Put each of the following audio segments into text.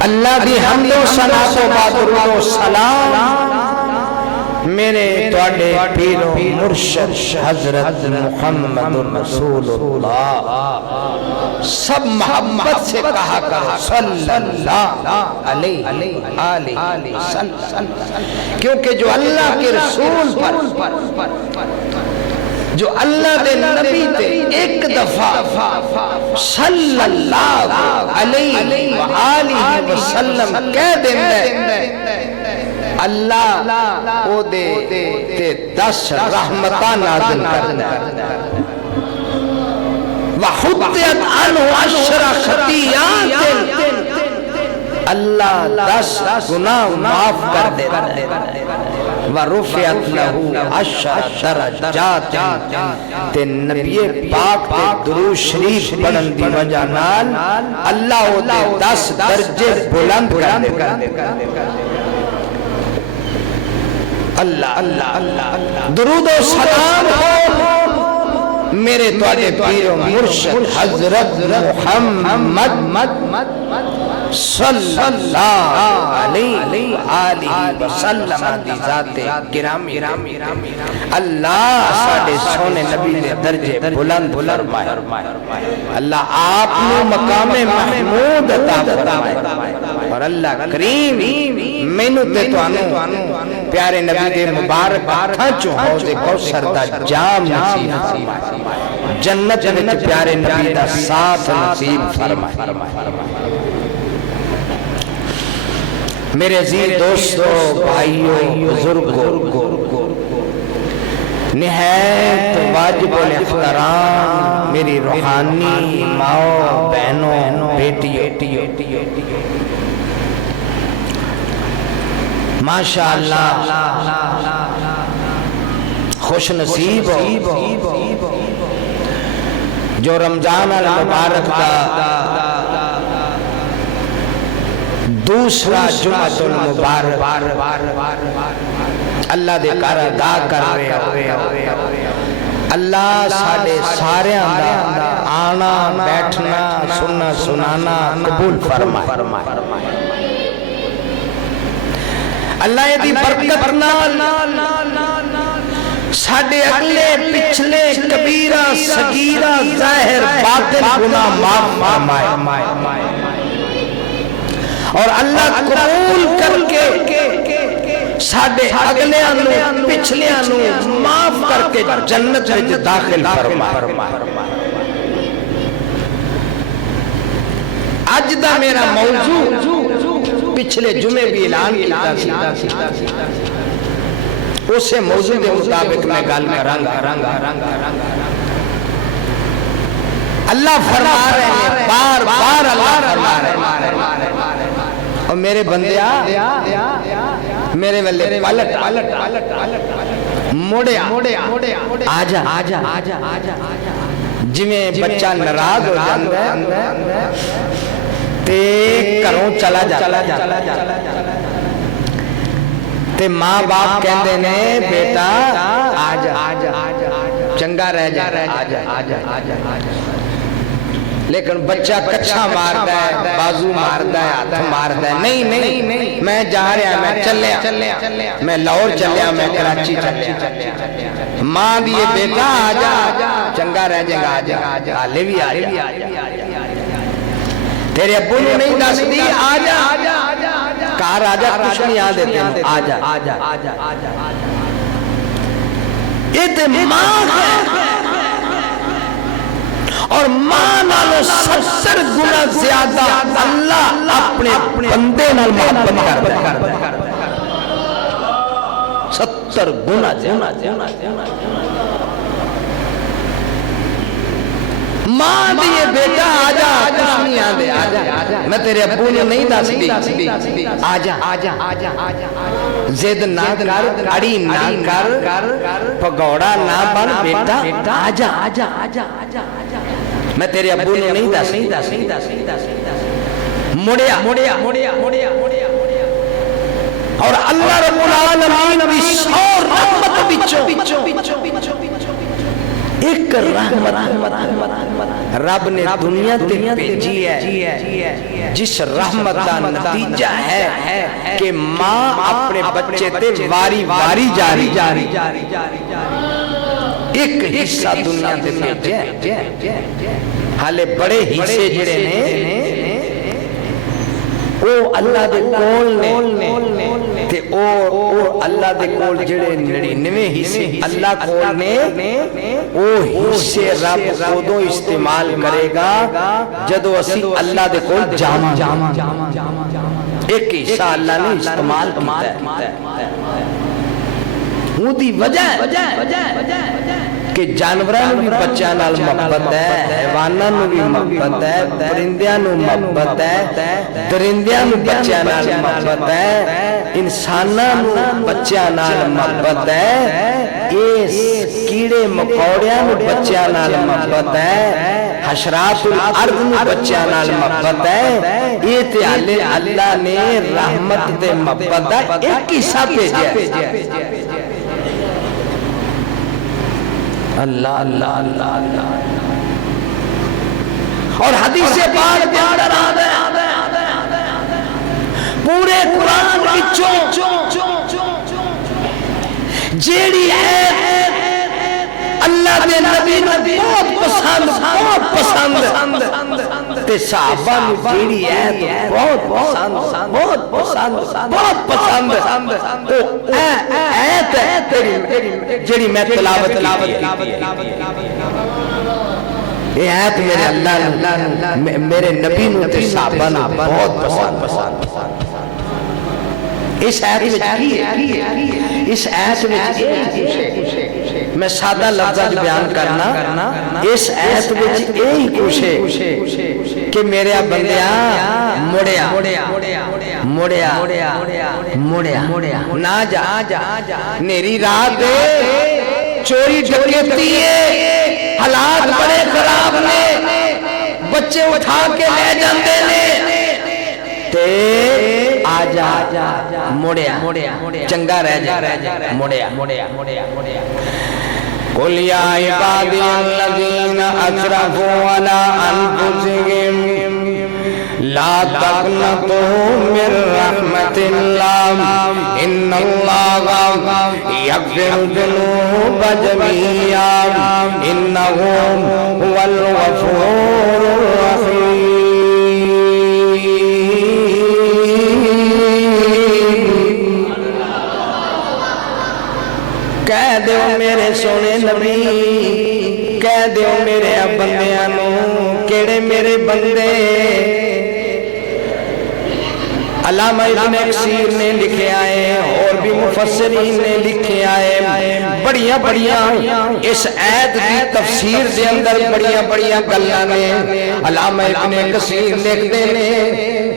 اللہ دی حمد و ثنا تو بعد درود و سلام میرے تواڈے پیر و مرشد حضرت محمد رسول اللہ سب محبت سے کہا کرو صلی اللہ علیہ وآلہ وسلم، کیونکہ جو اللہ کے رسول پر جو اللہ دے نبی تے ایک دفعہ صلی اللہ علیہ وآلہ وسلم کہہ دیندے اللہ او دے تے 10 رحمتاں نازل کرنا وَحُطِّئَتْ عَنْهُ 10 خطیئات اللہ 10 گناہ معاف کر دیتا ہے وَرُفِعَتْ لَهُ 10 درجات تے نبی پاک تے درود شریف پڑھن دی وجہ نال اللہ او دے 10 درجے بلند کر دیتا اللہ درود و سلام ہو میرے تواڈے پیر و مرشد حضرت محمد صلی اللہ علیہ وآلہ وسلم دی ذات گرامی اللہ ساڈے سونے نبی دے درجے بلند فرمائے اللہ آپ نو مقام محمود عطا فرمائے اور اللہ کریم مینوں تے تانوں پیارے نبی دے مبارک ہاتھاں چوں حوض کوثر دا جام نصیب فرمائے جنت وچ پیارے نبی دا ساتھ نصیب فرمائے میرے عزیز دوستو بھائیو بزرگو نہایت واجب الاحترام میری روحانی ماؤں بہنوں بیٹیوں ماشاءاللہ خوش نصیب ہو جو رمضان المبارک کا دوسرا جمعۃ المبارک اللہ دے کار ادا کر رہے ہو اللہ ساڑے سارے دا آنا بیٹھنا سننا سنانا قبول فرمائے اللہ یہ دی برکت نال ساڑے اگلے پچھلے کبیرہ صغیرہ ظاہر باطن گناہ معاف فرمائے اور اللہ قبول کر کے ساڑے اگلے انو پچھلے انو معاف کر کے جنت میں داخل فرمائے آج دا میرا موضوع پچھلے جمعے بھی اعلان کیتا سی اسے موضوع دے مطابق میں گال کرانگا اللہ فرما رہے ہیں بار بار اللہ فرما رہے ہیں اور میرے بندیا میرے والے پلٹ موڑیا آجا جمیں بچہ ناراض ہو جاندہ تے کروں چلا جا تے ماں باپ کہندے نے بیٹا آجا چنگا رہ جا آجا لیکن بچہ کچھا ماردا ہے بازو ماردا ہے ہاتھ ماردا ہے نہیں میں جا رہا میں چلیا میں لاہور چلیا میں کراچی چلیا ماں دیئے بیٹا آجا چنگا رہ جائے گا آجا آلے بھی آجا تیرے ابو نے نہیں دس دی آجا کار آجا کچھ نہیں آ دیتے ہیں آجا یہ تے ماں ہے اور ماں نالو 70 گنا زیادہ اللہ اپنے بندے نال محبت کرتا ہے 70 گنا ماں دیئے بیٹا آجا کچھ نہیں آدھے میں تیرے ابو نے نہیں دس دی آجا زد نہ کر اڑی نہ کر پگوڑا نہ بن بیٹا آجا میں تیرے ابو نے نہیں دس مڑیا اور اللہ رب العالمین بھی سور رحمت بچو ایک رحمت رب نے دنیا تے بھیجی ہے جس رحمت دا نتیجہ ہے کہ ماں اپنے بچے تے واری واری جاری ایک حصہ دنیا تے بھیجا حالے بڑے حصے جڑے نے او اللہ دے کول نے تے او اللہ دے کول جڑے 99 حصے اللہ کول نے او حصے رب ادوں استعمال کرے گا جدوں اسی اللہ دے کول جاواں ایک حصہ اللہ نے استعمال کیتا ہے اودی وجہ کہ جانوراں نوں بھی بچیاں نال محبت ہے حیواناں نوں بھی محبت ہے پرندیاں نوں محبت ہے درندیاں نوں بچیاں نال محبت ہے انساناں نوں بچیاں نال محبت ہے اس کیڑے مکوڑیاں نوں بچیاں نال محبت ہے حشرات الارض نوں بچیاں نال محبت ہے یہ تے اللہ نے رحمت تے محبت دا ایک حصہ بھیجا اللہ اللہ اللہ اللہ اور حدیث پاک کے اندر پورے قرآن وچوں جیڑی ہے اللہ دے نبی نے بہت پسند تے صحابہ نے جیڑی ہے بہت پسند ایت جیڑی میں تلاوت کی یہ ایت میرے اللہ میرے نبی نے تے صحابہ نے بہت پسند اس ایت اس ایت میں سادہ لفظ بیان کرنا اس ایت وچ یہی کچھ ہے کہ میرے بندیاں مڑیا نہ جا نیری رات چوری ڈکیتی ہے حالات بڑے خراب نے بچے اٹھا کے لے جاندے نے تے آجا مڑیا چنگا رہ جا مڑیا قل یا عبادی الذین اسرفوا علی انفسہم لا تقنطوا من رحمت اللہ ان اللہ یغفر الذنوب جميعا انہ هو الغفور الرحیم کہہ دیو میرے سونے نبی کہہ دیو میرے بندیاں نوں کیڑے میرے بندے علامہ ابن کثیر نے لکھے آئے اور بھی مفسرین نے لکھے آئے بڑیاں اس آیت کی تفسیر دے اندر بڑیاں گلاں نے علامہ ابن کثیر لکھتے نے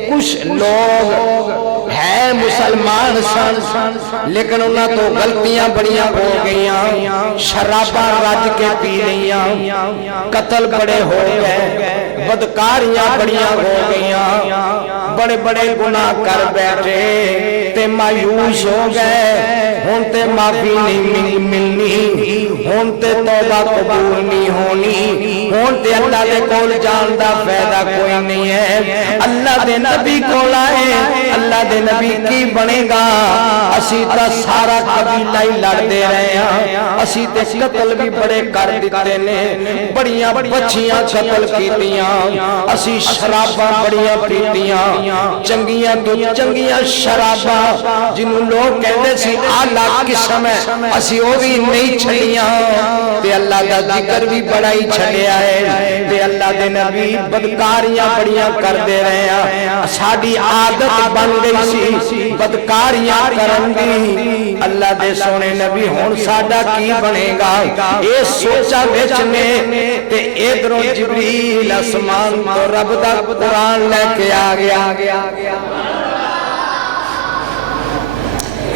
کچھ لوگ ہے مسلمان سن لیکن انہاں تو غلطیاں بڑیاں ہو گئیاں شراباں رج کے پی لیاں قتل بڑے ہو گئے بدکاریاں بڑیاں ہو گئیاں بڑے گناہ کر بیٹھے تے مایوس ہو گئے ہن تے معافی نہیں ملنی ہن تے توبہ قبول نہیں ہونی ہن تے اللہ دے کول جان دا فائدہ کوئی نہیں ہے اللہ دے نبی کول آئے اللہ دے نبی کی بنے گا اسی تا سارا قبیلہ ہی لڑتے رہے ہیں اسی تے قتل بھی بڑے کر دیتے نے بڑیاں بچیاں قتل کیتیاں اسی شراباں بڑیاں پیتیاں چنگیاں تو چنگیاں شراباں جنہوں لوگ کہتے سی آلہ قسم ہے اسی وہ بھی نہیں چھڑیاں تے اللہ دا ذکر بھی بڑا ہی چھڑیا ہے تے اللہ دے نبی بدکاریاں بڑیاں کر دے رہے ہیں ساڑی عادت بن گئی سی بدکاریاں کرن دی اللہ دے سونے نبی ہون ساڑا کی بنے گا اے سوچا بیچنے تے ادھروں جبریل اسمان تو رب دا قرآن لے کے آگیا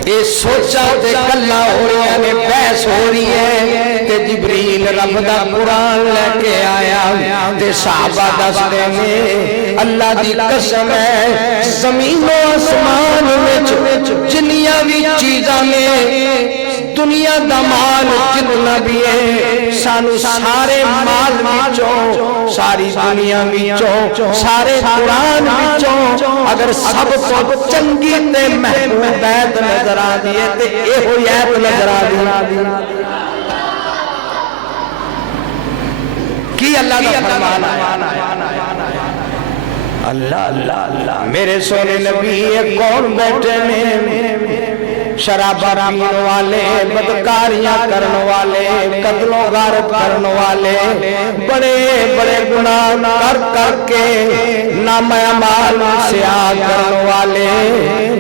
اے سوچا تے گلا ہو رہی ہے بحث ہو رہی ہے تے جبریل رب دا قرآن لے کے آیا تے صحابہ دستے نے اللہ دی قسم ہے زمین و آسمان وچ جنیاں بھی چیزاں نے دنیا دا مال جتنا بھی ہے سانو سارے مال وچوں ساری دنیا وچوں سارے قرآن وچوں اگر سب کو چنگی تے محبوب ایت نظر آ دیئے تے اے ہوئی ایت نظر آ دیئے کی اللہ کا فرمان آیا اللہ اللہ اللہ میرے سونے نبی ایک کون بیٹھے میں شرابہ پین والے بدکاریاں کرن والے قتل و غارت کرن والے بڑے بڑے گناہ کر کر کے نام اعمال سے کرن والے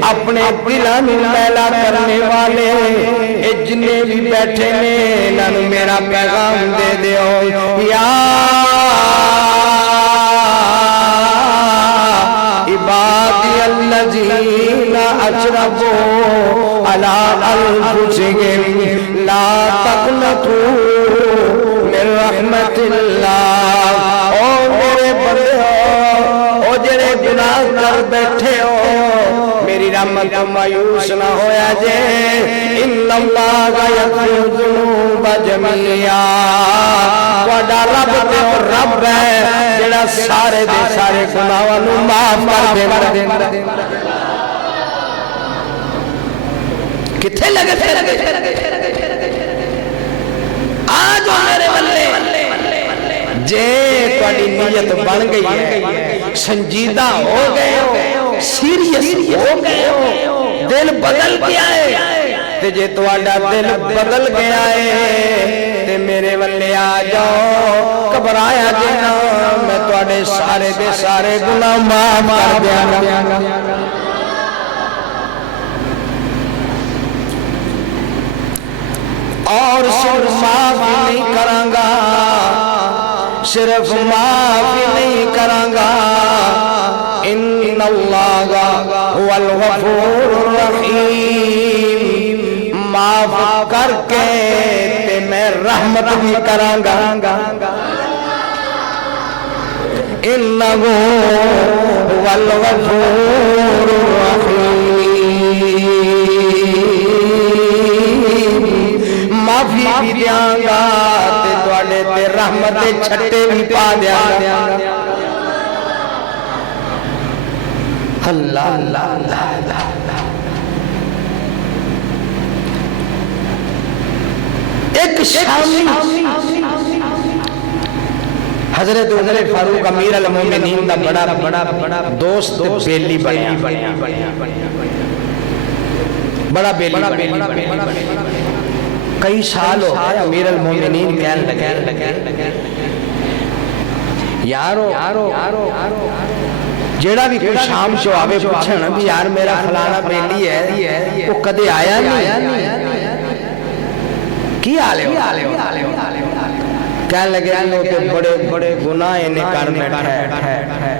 اپنے دلوں میلا کرنے والے جنے بھی بیٹھے نے انہوں میرا پیغام دے دیو یا عبادی الذین اجرفوا علی انفسہم لا تقنطوا من رحمت اللہ او میرے بندے او جڑے گناہ کر بیٹھے ہو میری رحمت مایوس نہ ہویا جے ان اللہ یغفر الذنوب جميعا تہاڈا رب تے رب ہے جڑا سارے دے سارے گناہاں نوں معاف کر دیندا کتھے لگے تھے آج میرے بلے جے تہاڈی نیت بن گئی ہے سنجیدہ ہو گئے ہو سیریس ہو گئے ہو دل بدل گیا ہے تے جے تہاڈا دل بدل گیا ہے تے میرے بلے آ جاؤ گھبرایا جے نہ میں تہاڈے سارے دے سارے گناہ معاف کر دیاں گا اور صرف معافی نہیں کرانگا صرف معافی نہیں کرانگا ان اللہ هو الغفور الرحیم معاف کر کے تے میں رحمت بھی کرانگا انہ هو الغفور الرحیم معافی بھی دیاں گا تے تواڈے تے رحمت دے چھٹے بھی پا دیاں گا اللہ اللہ اللہ ایک شامی حضرت عمر فاروق امیر المومنین دا بڑا دوست بیلی بنیا بڑا بیلی کئی سال ہو گئے امیر المومنین کہنے لگے یارو جیڑا بھی کوئی شام شو آوے پوچھنا بھی یار میرا فلانا بیلی ہے وہ کدے آیا نہیں کی آلے ہو کہنے لگے وہ تو بڑے بڑے گناہ انہیں کر بیٹھا ہے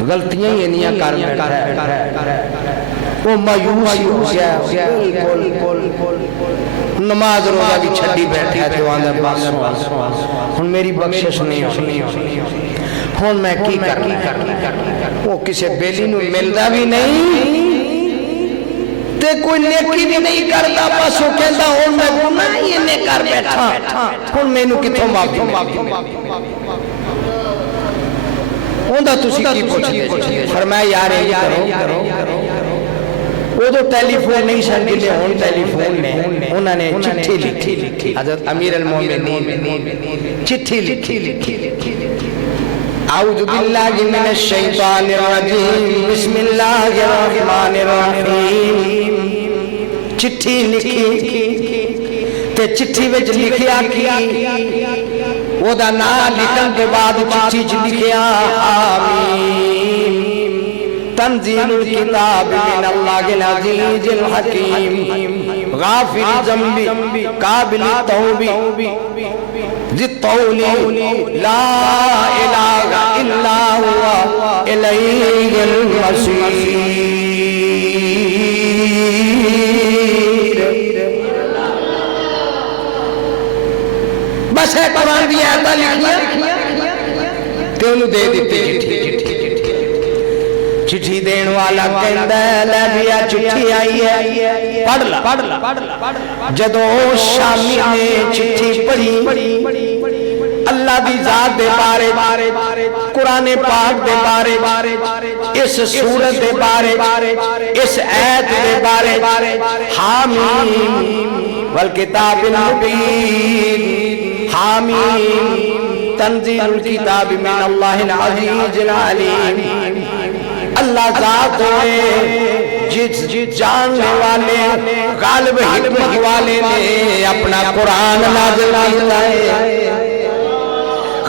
غلطیاں ہی انہیں کر بیٹھا ہے وہ مایوس ہو گیا نماز روزہ بھی چھڑی بیٹھا ہے تو آندر بس ہن میری بخشش نہیں ہن میں کی کرنا وہ کسے بیلی نو ملدا بھی نہیں تے کوئی نیکی بھی نہیں کرتا بس وہ کہندا ہن میں گناہ ہی انہیں کر بیٹھا ہن مینوں کتھوں معافی ہوندا تسی کی پوچھدے فرمایا یار یہ کرو وہ جو ٹیلی فون نہیں سن جلے ہون ٹیلی فون نے انہوں نے چٹھی لکھی حضرت امیر المومنین چٹھی لکھی اعوذ باللہ من الشیطان الرجیم بسم اللہ الرحمن الرحیم چٹھی لکھی تے چٹھی وچ لکھیا کی وہ دا نام لکھن کے بعد چٹھی چ لکھیا آمین تنزیل الکتاب من اللہ العزیز الحکیم غافر الذنب قابل التوب ذی الطول لا الہ الا هو الیہ المصیر بس ہے قرآن بھی آیتہ لکھیا تے انہوں دے دیتے چٹھی دین والا کہندا ہے لے بیا چٹھی آئی ہے پڑھ لا جدو شامی نے چٹھی پڑھی اللہ دی ذات دے بارے قرآن پاک دے بارے اس سورت دے بارے اس آیت دے بارے حامیم والکتاب المبین حامیم تنزیل الکتاب من اللہ العزیز العلیم اللہ ذات ہوئے جس جاننے والے غالب حکمت والے نے اپنا قرآن نازل کیتا ہے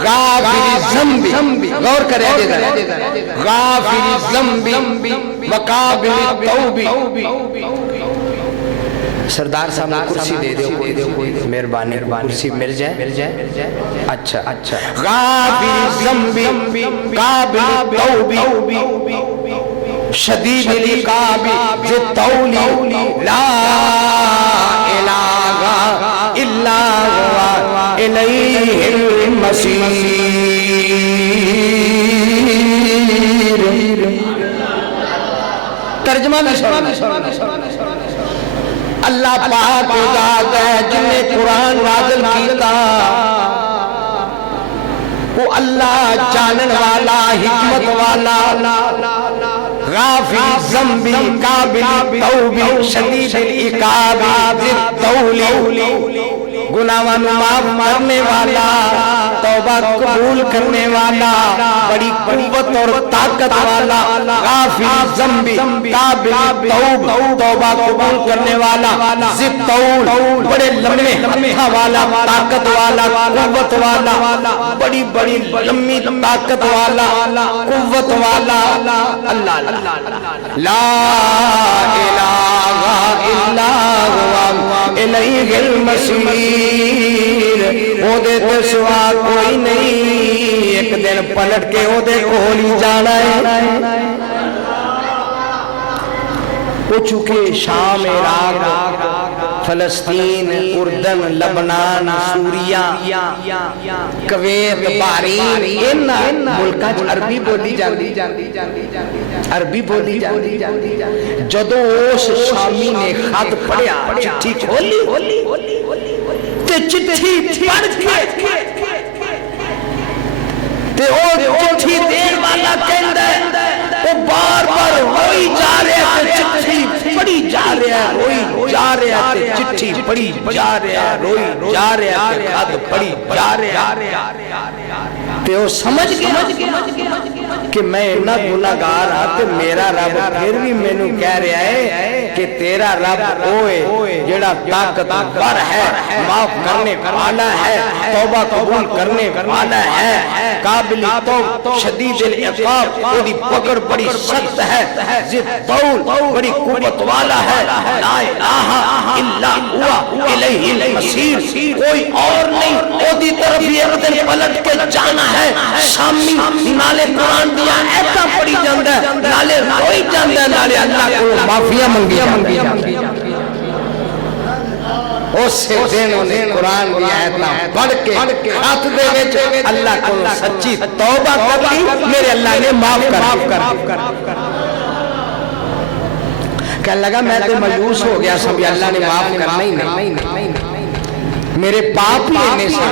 غافر الذنب غور کرے غافر الذنب وقابل التوب سردار صاحب کرسی دے دو مہربانی کرسی مل جائے اچھا غافر الذنب قابل التوب شدید العقاب ذی الطول لا الہ الا هو الیہ المصیر ترجمہ بھی اللہ پاک ذات ہے جن نے قرآن نازل کیتا وہ اللہ جانن والا حکمت والا غافر الذنب قابل التوب شدید العقاب ذی الطول گناہوں معاف کرنے والا توبہ قبول کرنے والا بڑی قوت اور طاقت والا غافر الذنب قابل التوب توبہ قبول کرنے والا ذی الطول بڑے لمبے والا طاقت والا قوت والا بڑی لمبی طاقت والا قوت والا اللہ لا الہ الا هو الیہ المصیر او دے تے سوا کوئی نہیں ایک دن پلٹ کے او دے کول ہی جانا ہے وہ چکے شام عراق فلسطین اردن لبنان سوریہ کویت بحرین ان ملکاں عربی بولی جاندی عربی بولی جاندی جدو اس شامی نے خط پڑھیا چٹھی کھولی تے چٹھی پڑھ کے تے او چٹھی دین والا کہندا ہے وہ بار بار روئی جا رہا ہے چٹھی پڑھی جا رہا ہے روئی جا رہا ہے چٹھی پڑھی جا رہا ہے روئی جا رہا ہے خط پڑھی جا رہا ہے تے وہ سمجھ گیا کہ میں اتنا گناہگار ہاں تے میرا رب پھر بھی مینوں کہہ رہا ہے کہ تیرا رب ہوئے جڑا طاقتور ہے معاف کرنے والا ہے توبہ قبول کرنے والا ہے قابل توب شدید العقاب وہ پکڑ بڑی سخت ہے ذی الطول بڑی قوت والا ہے لا الہ الا ہوا الیہ المصیر کوئی اور نہیں وہ دی طرف ایک دن پلٹ کے جانا ہے شامی نالے قرآن دیا ایسا پڑی جاندہ ہے نالے روئی جاندہ ہے نالے اللہ کو معافیہ منگی جاندہ اس سے دینوں نے قرآن دیا ایتنا پڑھ کے خط دے ویچ اللہ کو سچی توبہ کر لی میرے اللہ نے معاف کر کہنے لگا میں تو مایوس ہو گیا سب اللہ نے معاف کرنا ہی نہیں میرے پاپ ہی انہیں سے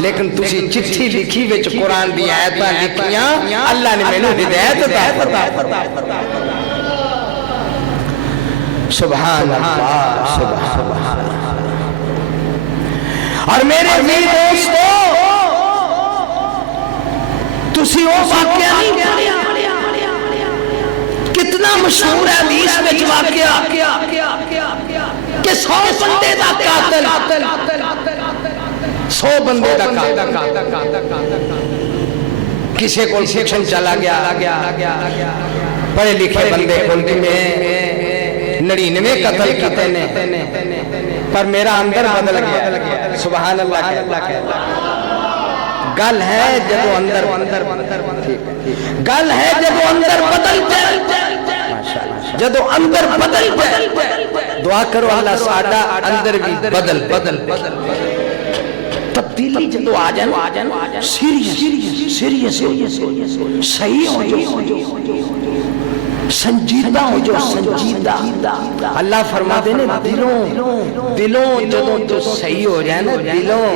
لیکن تسی چٹھی لکھی وچ قرآن دی آیتاں لکھیاں اللہ نے میں نے ہدایت عطا سبحان اللہ سبحان اور میرے دوستو تسی وہ واقعہ نہیں پڑھیا کتنا مشہور ہے حدیث وچ واقعہ کہ 100 بندے دا قاتل 100 بندے دا قاتل کسی کو پوچھن چلا گیا پڑھے لکھے بندے کھولتے میں 99 قتل کیتے نے پر میرا اندر بدل گیا سبحان اللہ گل ہے جب وہ اندر گل ہے جب وہ اندر بدل جائے جب وہ اندر بدل جائے دعا کرو اللہ ساڑھا اندر بھی بدل تبدیلی جب آ جائے سیریس صحیح ہو جو سنجیدہ ہو جو سنجیدہ. اللہ فرماتے نے دلوں جدوں تو صحیح ہو جائے نا دلوں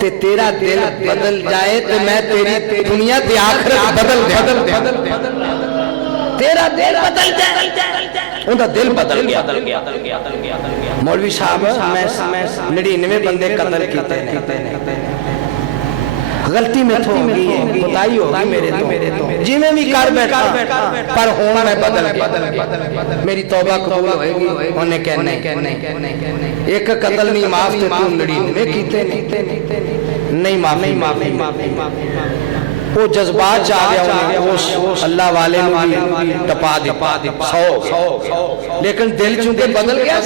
تے تیرا دل بدل جائے تو میں تیری دنیا تے آخرت بدل دے. تیرا دل بدل جائے ان کا دل بدل گیا. مولوی صاحب میں 99 بندے قتل کیتے ہیں. غلطی میں تھو گئی ہے خدائی ہوگی میرے تو جی میں بھی کر بیٹھا پر ہونا میں بدل گیا. میری توبہ قبول ہوئے گی. انہیں کہ نہیں ایک قتل نہیں معاف تے تو 99 کیتے نہیں معافی. وہ جذبات چاہ گیا انہیں اللہ والے نے ٹپا دی 100. لیکن دل چونکہ بدل گیا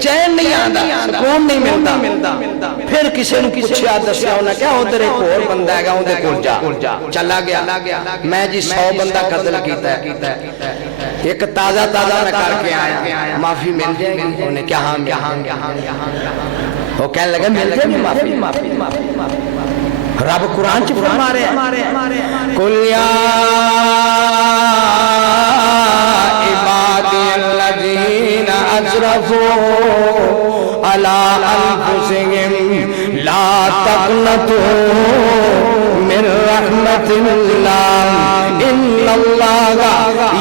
چین نہیں آندا سکون نہیں ملتا. پھر کسی نے پوچھا دسیا انہیں کیا ادھر ایک اور بندہ ہے گا اندر کول جا. چلا گیا میں جی 100 بندہ قتل کیتا ہے. ایک تازہ میں کر کے آیا معافی مل جائے گی. انہیں کیا ہاں وہ کہنے لگا مل جائے گی معافی. رب قرآن چ فرما رہے ہیں قل یا عبادی الذین اسرفوا علی انفسہم لا تقنطوا من رحمت اللہ ان اللہ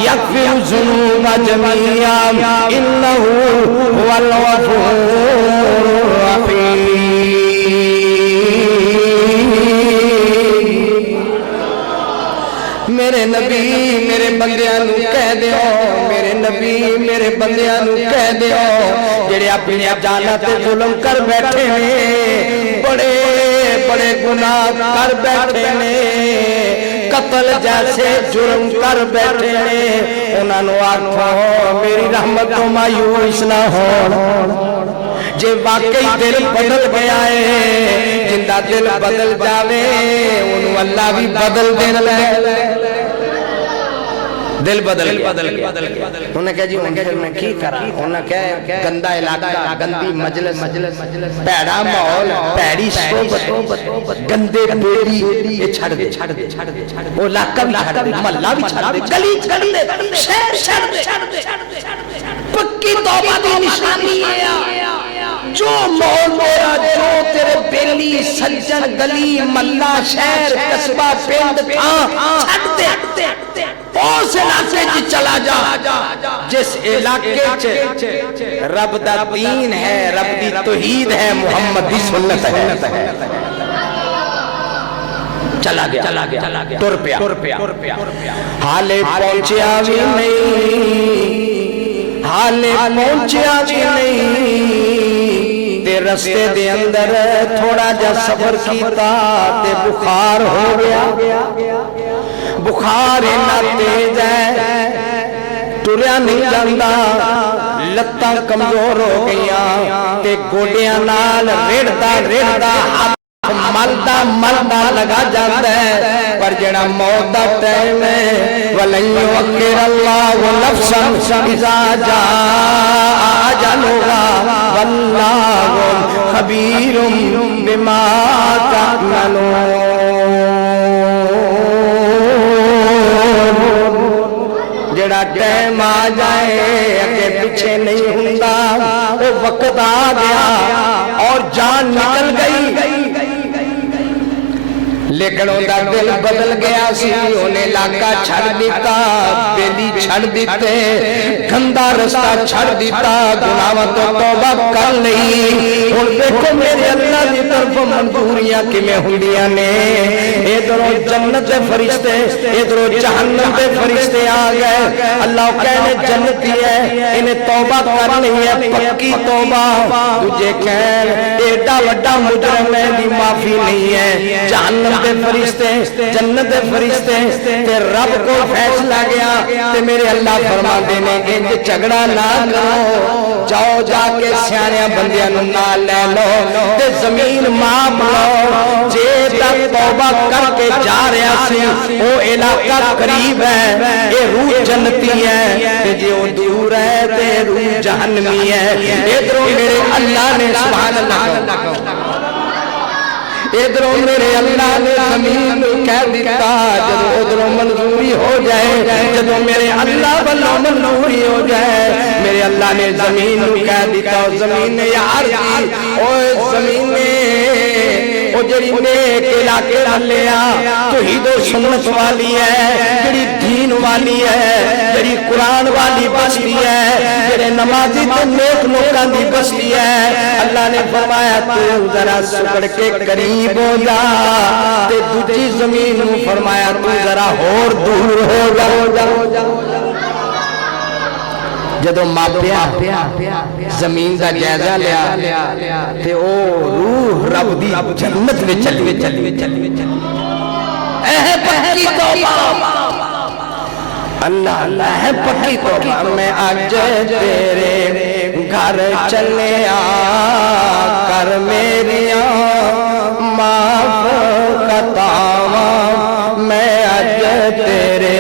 یغفر الذنوب جميعا انہ هو الغفور الرحیم. میرے نبی میرے بندیاں نو کہہ دیو میرے نبی میرے بندیاں نو کہہ دیو جڑے اپنی جاناں تے ظلم کر بیٹھے نے بڑے گناہ کر بیٹھے نے قتل جیسے جرم کر بیٹھے نے انہاں نو آکھو میری رحمت تو مایوس نہ ہو. جے واقعی دل بدل گیا ہے جندہ دل بدل جاوے انہوں اللہ بھی بدل دین لے. دل بدل گیا. انہوں نے کہا جی میں کی کرا. انہوں نے کہا گندہ علاقہ گندی مجلس پیڑا ماحول پیڑی صحبت گندے بیڑی یہ چھڑ دے وہ علاقہ بھی چھڑ دے محلہ بھی چھڑ دے گلی چھڑ دے شہر چھڑ دے. پکی توبہ دی نشانی ہے جو مول میرا جو تیرے بیلی سجن گلی ملہ شہر قصبہ پنڈ چھڑ دے. اس علاقے چ چلا جا جس علاقے چ رب دا دین ہے رب دی توحید ہے محمد دی سنت ہے. چلا گیا ٹر پیا حالے پہنچیا بھی نہیں تے رستے دے اندر تھوڑا جا سفر کیتا تے بخار ہو گیا. بخار اینا تیز ہے ٹریا نہیں جاندا لتاں کمزور ہو گئیاں تے گوڈیاں نال ریڑدا ہاتھ ملدا لگا جاتا ہے. پر جڑا موت دا ٹائم ہے وَلَن يُؤَخِّرَ اللَّهُ نَفْسًا إِذَا جَاءَ أَجَلُهَا وَاللَّهُ خَبِيرٌ بِمَا تَعْمَلُونَ. جڑا ٹائم آ جائے اگے پیچھے نہیں ہوندا وہ وقت آ گیا اور جان نکل گئی. لیکن اندر دل بدل گیا سی انہیں علاقہ چھڑ دیتا بیلی چھڑ دیتے گندہ رستہ چھڑ دیتا گناہوں تو توبہ کر لئی. اور دیکھو میرے اللہ دی طرف منظوریاں کی میں ہنڈیاں نے ادھروں جنت دے فرشتے ادھروں جہنم دے فرشتے آ گئے. اللہ کہنے جنتی ہے انہیں توبہ کرنی ہے پکی توبہ. تجھے کہن ایڈا وڈا مجرم ہے دی معافی نہیں ہے. جہنم دے فرشتے جنت دے فرشتے تے رب کو فیصلہ گیا تے میرے اللہ فرما دینے انج جھگڑا نہ کرو جاؤ جا کے سیاںیاں بندیاں نوں نال لے لو تے زمین معاف لو. جے تک توبہ کر کے جا رہا سی او علاقہ قریب ہے اے روح جنتی ہے تے جے او دور ہے تے روح جہنمی ہے. ادھروں میرے اللہ نے سبحان اللہ ادھروں میرے اللہ نے زمین کہہ دیتا جب ادھروں منظوری ہو جائے جب میرے اللہ والوں منظوری ہو جائے میرے اللہ نے زمین نو کہہ دیتا زمین نے یار اوے زمین نے او جڑی نیک علاقے لیا توحید و سنت والی ہے جڑی دین والی ہے جڑی قرآن والی بستی ہے جڑے نمازی تے نیک لوکاں دی بستی ہے اللہ نے فرمایا تو ذرا سکڑ کے قریب ہو جا تے دوجی زمین نو فرمایا تو ذرا اور دور ہو جا جدو ماپیا زمین دا جائزہ لیا تے او روح رب دی جنت میں چلی اے پکی توبہ اللہ اللہ ہے پکی توبہ میں آج تیرے گھر چلے کر میریاں معاف خطاواں میں آج تیرے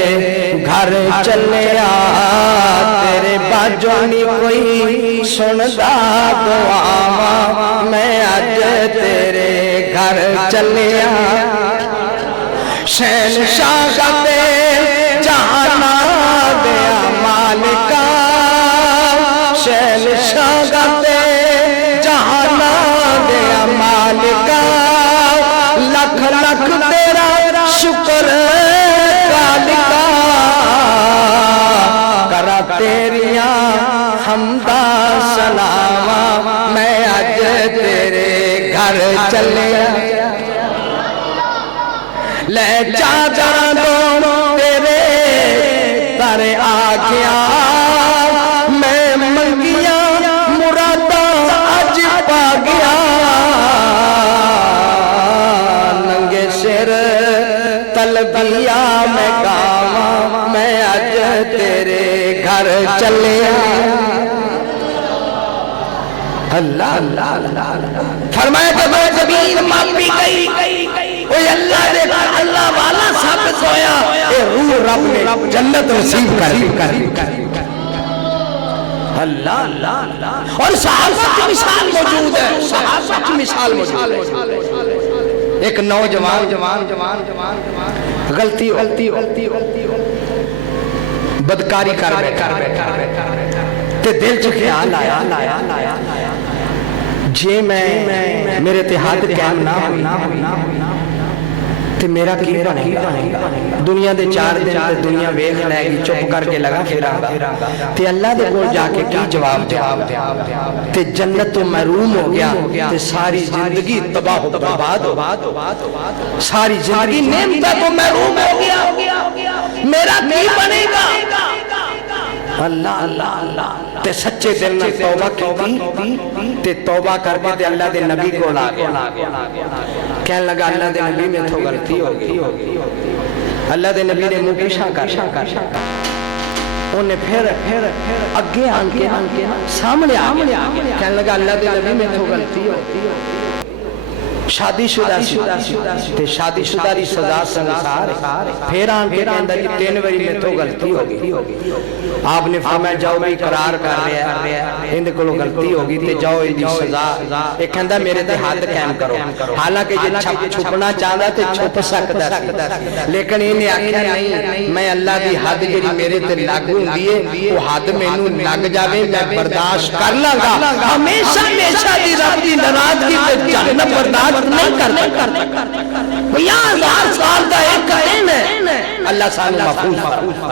گھر چلے جونی کوئی سندا دعاواں میں آج تیرے گھر چلیا شہنشاہ دے جہانا دیا مالکا شہنشاہ دے جہانا دیا مالکا لکھ لکھ تیرا شکر کالکا کرا تیریاں حمدہ سلامہ میں آج تیرے گھر چلے لے چادر دو تیرے تر آ گیا میں منگیاں مرادہ آج پا گیا ننگے سر طلبیہ میں گاواں میں آج تیرے گھر چلے اللہ اللہ فرمایا کہ میں زمین ماپی گئی اوہ اللہ دے اللہ والا ثابت ہویا اے روح رب نے جنت نصیب کر اللہ اللہ اور صحابہ کی مثال موجود ہے صحابہ کی مثال موجود ہے ایک نوجوان غلطی بدکاری کر بیٹھا تے دل چ خیال آیا جے میں میرے تے حد قائم نہ ہوئی تے میرا کی بنے گا دنیا دے 4 دن تے دنیا ویکھ لے گی چپ کر کے لگا پھراں گا تے اللہ دے کول جا کے کی جواب تے جنت تو محروم ہو گیا تے ساری زندگی تباہ و برباد ساری زندگی نعمتوں تو محروم ہو گیا میرا کی بنے گا اللہ اللہ تے سچے دل نہ توبہ کی تے توبہ کر کے تے اللہ دے نبی کو لا گیا کہنے لگا اللہ دے نبی میں تو غلطی ہو گئی اللہ دے نبی نے منہ پیشاں کر انہیں پھر اگے آن کے سامنے آ گیا کہنے لگا اللہ دے نبی میں تو غلطی ہو گئی شادی شدہ تے شادی شدہ دی سزا سنسار پھر آن کے کہندہ کہ 3 باری میں تو غلطی ہوگی آپ نے فرمایا جاؤ بھی قرار کر رہا ہے اندے کو غلطی ہوگی تے جاؤ دی سزا ایک کہندہ میرے تے حد قائم کرو حالانکہ یہ چھپنا چاہتا تے چھپ سکتا لیکن انہیں آکھیا نہیں میں اللہ دی حد جڑی میرے تے لاگو دیئے وہ حد میں نو لگ جاوے میں برداشت کر لگا ہمیشہ دی رب دی ناراضگی تے جہنم برداشت نہیں کرتا 50,000 سال دا ایک دن ہے اللہ سانو محفوظ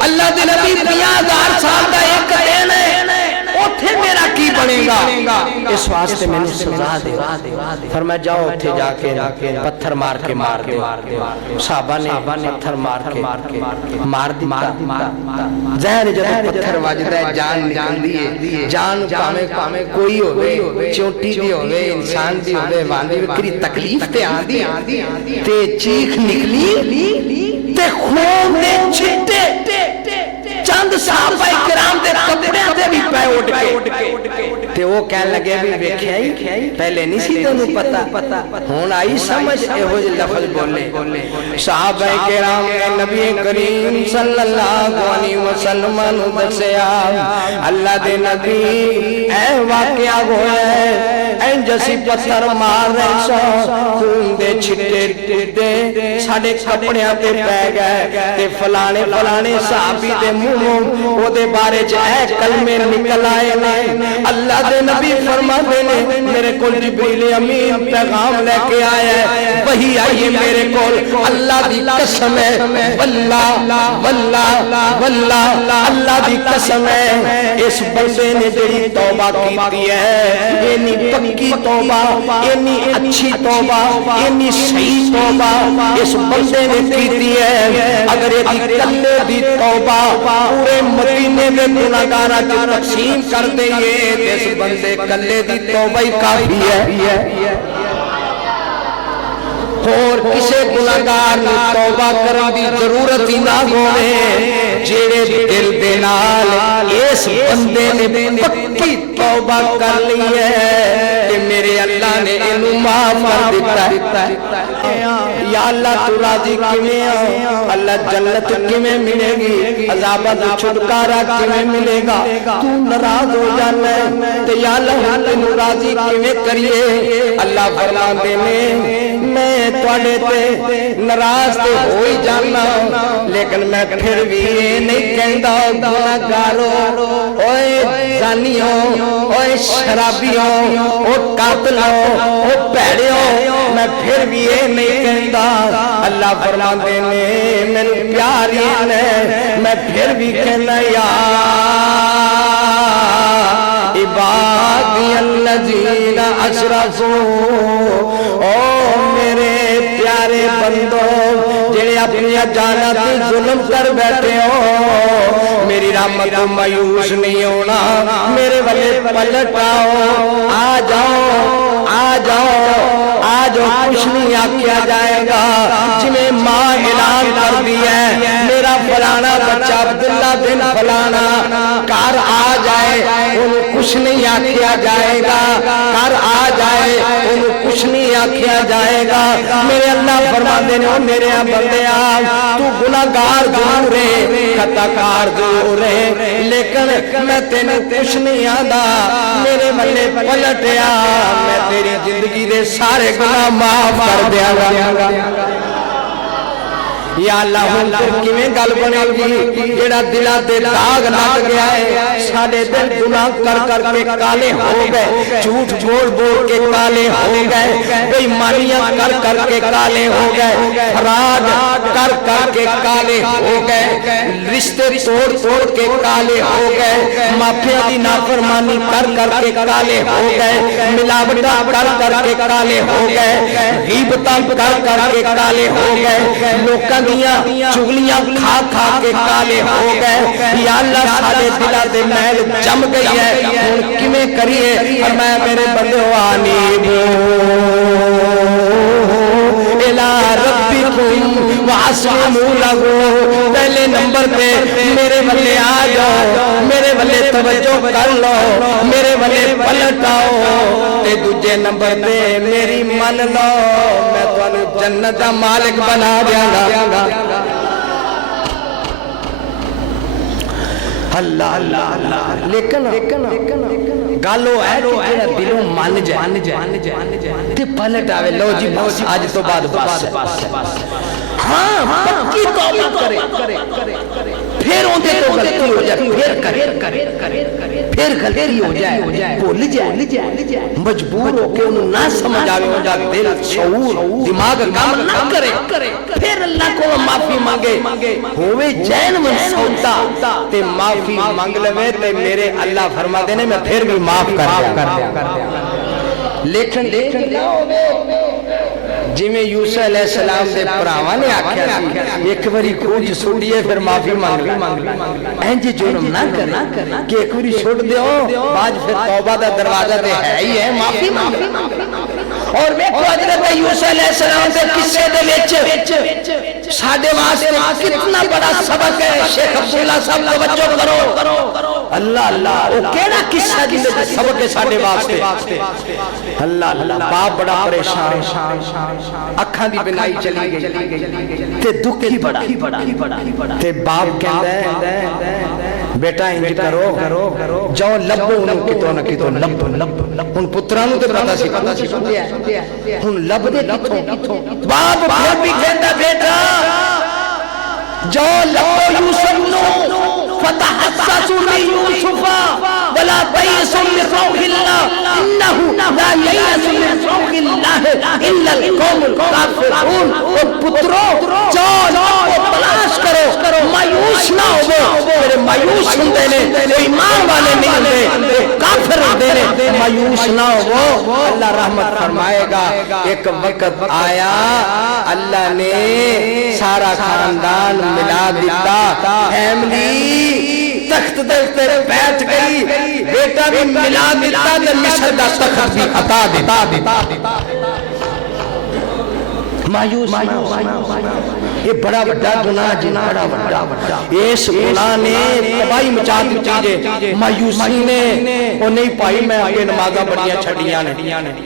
اللہ دے نبی 50,000 سال دا ایک دن ہے اوتھے میرا کی بنے گا اس واسطے میں نے سزا دے فرمایا جاؤ اوتھے جا کے پتھر مار کے صحابہ نے پتھر مار دیتا ظاہر جب پتھر واجدہ ہے جان نکل دیئے جان پامے کوئی ہوئے چونٹی دی ہوئے انسان دی ہوئے واندی وکری تکلیف تے آدھی تے چیخ نکلی تے خون دے چھٹے چند صحابہ کرام دے کپڑے تے بھی پے اٹھ کے تے وہ کہنے لگے بھی ویکھیا ہی پہلے نہیں سی تینوں پتہ ہن آئی سمجھ ایہو جے لفظ بولے صحابہ کرام نے نبی کریم صلی اللہ علیہ وسلم نو دسیا اللہ دے نبی اے واقعہ ہویا ہے این جسی پتھر مار رہے سو خون دے چھٹے چھٹے ٹردے ساڈے کپڑیاں تے پے گئے تے فلانے فلانے صحابی دے منہوں او دے بارے چ اے کلمے نکل آئے نے اللہ دے نبی فرماندے نے میرے کول جبریل امین پیغام لے کے آیا ہے وہی آئی میرے کول اللہ دی قسم ہے واللہ واللہ واللہ اللہ دی قسم ہے اس بندے نے جڑی توبہ کیتی ہے اینی پکی توبہ اینی اچھی توبہ اینی صحیح توبہ اس بندے نے کیتی ہے اگر یہ کلے دی توبہ پورے مدینے دے گناہگاراں چ تقسیم کر دئیے اس بندے کلے دی توبہ ہی کافی ہے اور کسے گناہگار نوں توبہ کرن دی ضرورت ہی نہ ہوے جڑے دل دے نال اس بندے نے پکی توبہ کر لی ہے کہ میرے اللہ نے اینو معاف کر دیتا ہے یا اللہ تو راضی کیویں ہے اللہ جنت کیویں ملے گی عذاب سے چھٹکارا کیویں ملے گا تو ناراض ہو جانا ہے تے یا اللہ تینو راضی کیویں کریے اللہ فرماندے نے میں تواڈے تے ناراض تے ہو ہی جانا لیکن میں پھر بھی یہ نہیں کہندا گناہگارو اوئے زانیو اوئے شرابیو او قاتلو او بھیڑیو میں پھر بھی یہ نہیں کہندا اللہ فرماندے نے مینوں پیار ہی نے میں پھر بھی کہنا یا عبادی الذین اسرفوا او میرے پیارے بندو جڑے اپنی جاناں تے ظلم کر بیٹھے ہو میری رحمت کو مایوس نہیں ہونا میرے والے پلٹ آؤ آ جاؤ آ جاؤ آج کچھ نہیں آکیا جائے گا جنہیں ماں اعلان کر دیا ہے میرا فلانا بچہ عبداللہ بن فلانا کار آ جائے انہوں کچھ نہیں آکیا جائے گا کار آ جائے انہوں کچھ نہیں آکیا جائے گا میرے اللہ فرما دینے ہو میرے بندے آپ تو گناہگار ضرور ہے خطا کار ضرور ہے لیکن میں تینوں کچھ نہیں آدھا میرے ملے پلٹیا میں تیری زندگی دے سارے گناہ معاف کر دیا گا یا اللہ ہم پھر کیویں گل بنے گی جڑا دلاں تے داغ لگ گیا ہے ساڈے دل گناہ کر کر کے کالے ہو گئے جھوٹ بول بول کے کالے ہو گئے بے ایمانیاں کر کر کے کالے ہو گئے فراڈ کر کر کے کالے ہو گئے رشتے توڑ توڑ کے کالے ہو گئے مافیا دی نافرمانی کر کر کے کالے ہو گئے ملاوٹاں کر کر کے کالے ہو گئے غیبتاں کر کر کے کالے ہو گئے لوکاں چغلیاں کھا کھا کے کالے ہو گئے یا اللہ سارے دلہ دے محل جم گئی ہے ہن کیویں کریے میں میرے بندے انیبو الی ربکم واسلموا لہ پہلے نمبر پہ میرے والے آ جاؤ میرے والے توجہ کر لو میرے والے پلٹ آؤ تے دوجے نمبر پہ میری من لو میں تانوں جنت دا مالک بنا دیاں گا اللہ اللہ اللہ لیکن گالو ہے کہ جڑا دلوں مان جائے تے پلٹ آوے لو جی بس آج تو بعد بس ہاں پکی توبہ کرے پھر اندے تو غلطی ہو جائے پھر غلطی ہو جائے بھول جائے مجبور ہو کے انہوں نہ سمجھ آوے ہو جائے دل شعور دماغ کام نہ کرے پھر اللہ کو معافی مانگے ہوئے جین منسوتا تے معافی مانگ لوے تے میرے اللہ فرما دینے میں پھر بھی معاف کر دیا لیکن جی میں یوسف علیہ السلام دے پراواں نے آکھیا سی ایک واری کچھ سوڑیے پھر معافی مانگ لے اینج جرم نہ کرنا کہ ایک واری چھوڑ دیو بعد پھر توبہ دا دروازہ تے ہے ہی ہے معافی مانگ اور ویکھو حضرت یوسف علیہ السلام دے قصے دے وچ ساڈے واسطے کتنا بڑا سبق ہے شیخ عبداللہ صاحب توجہ کرو اللہ اللہ او کیڑا قصہ جس دے سبق ہے ساڈے واسطے اللہ اللہ باپ بڑا پریشان اکھاں دی بنائی چلی گئی تے دکھی بڑا تے باپ کہندا ہے بیٹا انج کرو جاؤ لبو انہوں کتوں نہ کتوں لب ان پترانوں تے پتا سی ان لب دے کتوں باپ پھر بھی کہتا بیٹا جاؤ لبو یوسف نو فتحسسوا من یوسف ولا تیئسوا من روح اللہ انہ لا ییأس من روح اللہ الا القوم الکافرون اور پترو جاؤ تلاش کرو مایوس نہ ہو میرے مایوس ہوندے نے ایمان والے نہیں ہوندے کافر ہوندے نے مایوس نہ ہو اللہ رحمت فرمائے گا ایک وقت آیا اللہ نے سارا خاندان ملا دیتا فیملی تخت دلتے بیٹھ گئی بیٹا بھی ملا دیتا تو مصر دا تخت بھی عطا دیتا مایوس یہ بڑا بڑا گناہ جی بڑا بڑا اس گناہ نے تباہی مچا دی مایوسی نے وہ نہیں پائی میں آگے نمازہ بڑیاں چھڑیاں نے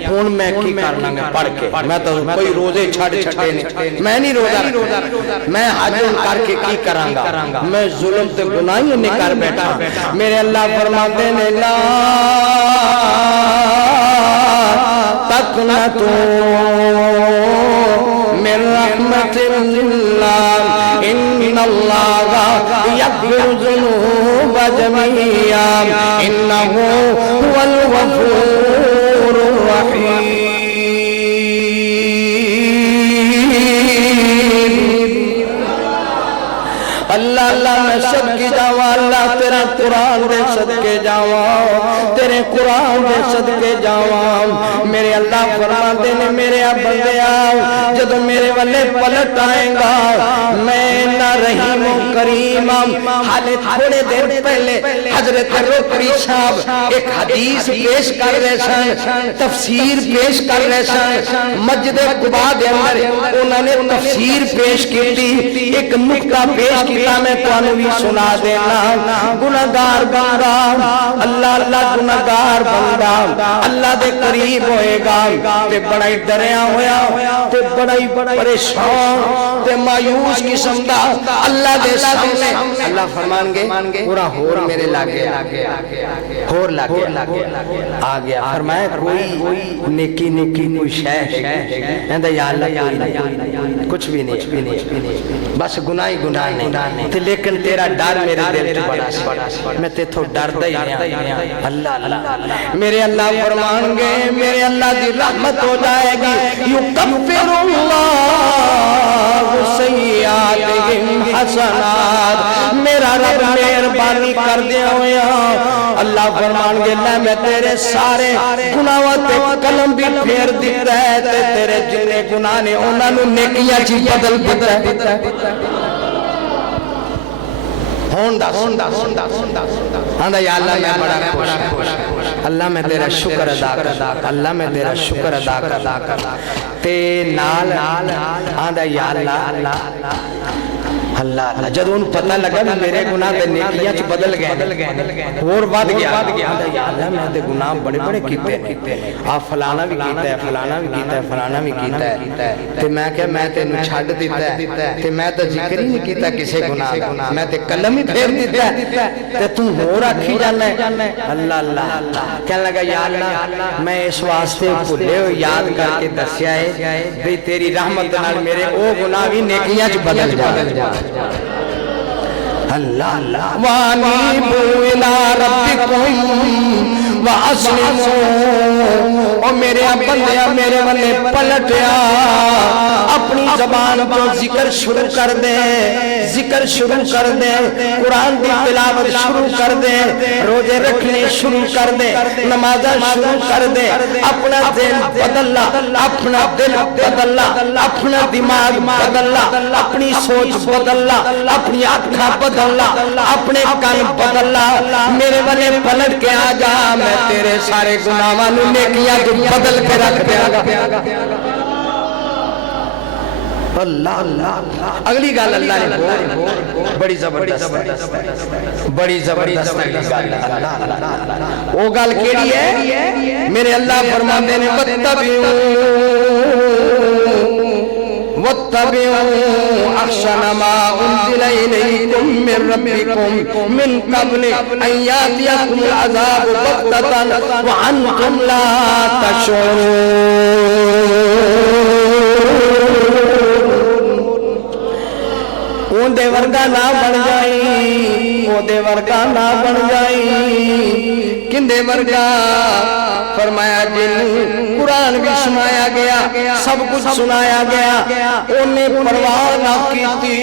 ہون میں کی کرنا گا پڑھ کے میں تو کوئی روزے چھڑے نے میں نہیں روزہ میں حاجن کر کے کی کرانگا میں ظلم تے گناہی نے کر بیٹھا میرے اللہ فرماتے نے لا تقنطوا من رحمت اللہ ان اللہ یغفر الذنوب جميعا انہ هو الغفور الرحیم اللہ اللہ میں صدقے جاواں اللہ تیرے قرآن دے صدقے جاواں تیرے قرآن دے صدقے جاواں میرے اللہ فرماتے نے میرے بندے آؤ جدو میرے والے پلٹ آئیں گا میں نہ رحیم و کریم حالے تھوڑے دیر پہلے حضرت رکری صاحب ایک حدیث پیش کر رہے سن تفسیر پیش کر رہے سن مسجد قباء دے اندر انہوں نے تفسیر پیش کی تھی ایک نکتہ پیش کیتا میں تو بھی سنا دینا گناہگار بندہ اللہ اللہ گناہگار بندہ اللہ دے قریب ہوئے گا تے بڑائی ڈریا ہویا تے بڑائی پریشان تے مایوس قسم دا اللہ دے سامنے اللہ فرمان گے پورا ہور میرے لاگے ہور لاگے آ گیا فرمایا کوئی نیکی کوئی شے کہندا یا اللہ کچھ بھی نہیں بس گناہ نہیں لیکن تیرا ڈر میرے دل تو بڑا سی میں تے تو ڈردا ہی نہیں اللہ میرے اللہ فرمان گے میرے اللہ دی رحمت ہو جائے گی یکفر اللہ سیئاتہم حسنات میرا رب مہربانی کر دیا ہویا اللہ فرمان گے میں تیرے سارے گناہوں تے قلم بھی پھیر دیتا ہے تیرے جنے گناہ نے انہاں نوں نیکیاں چ بدل دیتا ہے ہوندا یا اللہ میں بڑا خوش اللہ میں تیرا شکر ادا کردا اللہ میں تیرا شکر ادا کردا تے نال ہوندا یا اللہ اللہ جدوں پتہ لگا میرے گناہ تے نیکیاں چ بدل گئے اور ود گیا یا اللہ میں تے گناہ بڑے بڑے کیتے ہیں آ فلانا بھی کیتا ہے فلانا بھی کیتا ہے فلانا بھی کیتا ہے تے میں کہ میں تینوں چھڈ دیتا ہے تے میں تے ذکر ہی نہیں کیتا کسے گناہ دا میں تے قلم ہی پھیر دیتا ہے تے تو ہور آکھی جانا ہے اللہ اللہ کہنے لگا یا اللہ میں اس واسطے بھولے ہو یاد کر کے دسیا ہے بھئی تیری رحمت نال میرے او گناہ بھی نیکیاں چ بدل جائے اللہ اللہ وانیبوا الی ربکم واسلموا اور میرے بندیا میرے والے پلٹیا اپنی زبان کو ذکر شروع کر دے ذکر شروع کر دے قرآن دی تلاوت شروع کر دے روزے رکھنے شروع کر دے نمازہ شروع کر دے اپنا دل بدلا اپنا دل بدلا اپنا دماغ بدلا اپنی سوچ بدلا اپنی آنکھاں بدلا اپنے کان بدلا میرے والے پلٹ کے آ جا میں تیرے سارے گناہاں نوں نیکیاں جو بدل کے رکھ دیا گا اللہ اللہ اگلی گال اللہ نے بڑی زبردست بڑی زبردست گال وہ گال کیڑی ہے میرے اللہ فرماندے نے واتبعوا واتبعوا احسن ما انزل اليكم من ربكم من قبل ان ياتيكم العذاب بغتة وانتم لا تشعرون۔ اون دے ورگا نہ بن جائی، او دے ورگا نہ بن جائی، کندے ورگا؟ فرمایا جن قرآن بھی سنایا گیا، سب کچھ سنایا گیا، انہیں پرواہ نہ کیتی،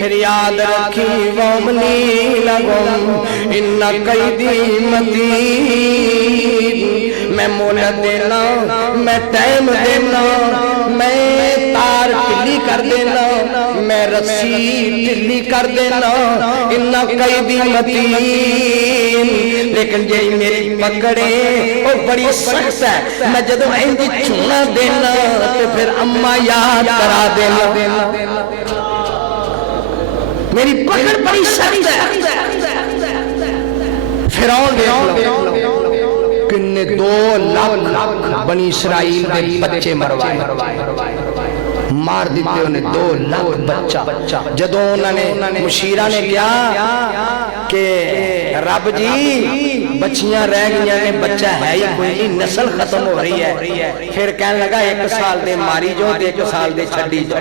پھر یاد رکھی وَأُمْلِي لَهُمْ إِنَّ كَيْدِي مَتِينٌ۔ میں مہلت دینا، میں ٹائم دینا، میں تار ٹلی کر دینا، میں رسی ٹلی کر دینا، اِنَّ كَيْدِي مَتِينٌ۔ لیکن جی میری پکڑے وہ بڑی سخت ہے، میں جدو اندی چھونا دینا تو پھر اممہ یاد کرا دینا، میری پکڑ بڑی سخت ہے۔ فرعون دیکھ لو کنے 2 لاکھ بنی اسرائیل دے بچے مروائے، مار دیتے انہیں 2 لاکھ بچہ۔ جدو انہوں نے مشیرہ نے کیا کہ رب جی بچیاں رہ گیا نے، بچہ ہے ہی کوئی نہیں، نسل ختم ہو رہی ہے، پھر کہنے لگا 1 سال دے ماری جو، 1 سال دے چھڑی جو۔